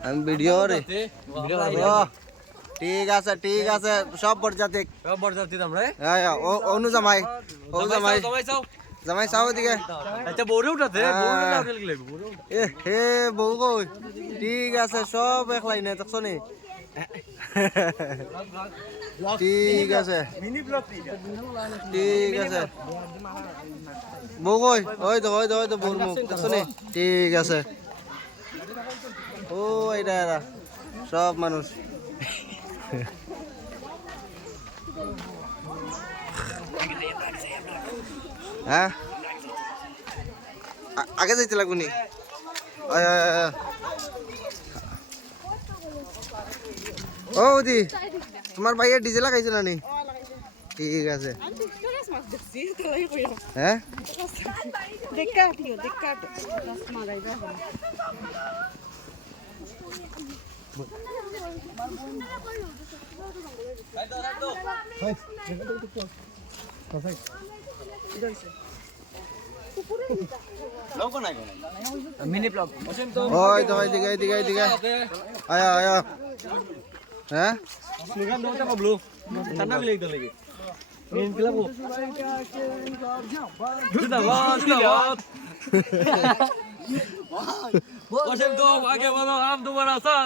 আমি ভিডিও রে ঠিক আছে সব বরযাত্রী আমরা অনু জামাই জামাই চাও দিকে আচ্ছা বউরে উঠাতে এ হে বউ কই ঠিক আছে সব এক লাইনে দেখছো নি ঠিক আছে ঠিক আছে বউ কই ওই তো বউর মুখ দেখছো নি ঠিক আছে ও এটা এরা সব মানুষ হ্যাঁ আগে যাইতে লাগবো নি ও দি তোমার ভাইয়া ডিজে লাগাইছে না নি ঠিক আছে হ্যাঁ মিনি ব্লগ ওই তো এদিকে আয়া হ্যাঁ স্লোগান দাও ব্লু ঠান্ডা গলে একদম লাগে মেন ক্লাব জিন্দাবাদ ওসেম তো আগে বলো हम तुम्हारा साथ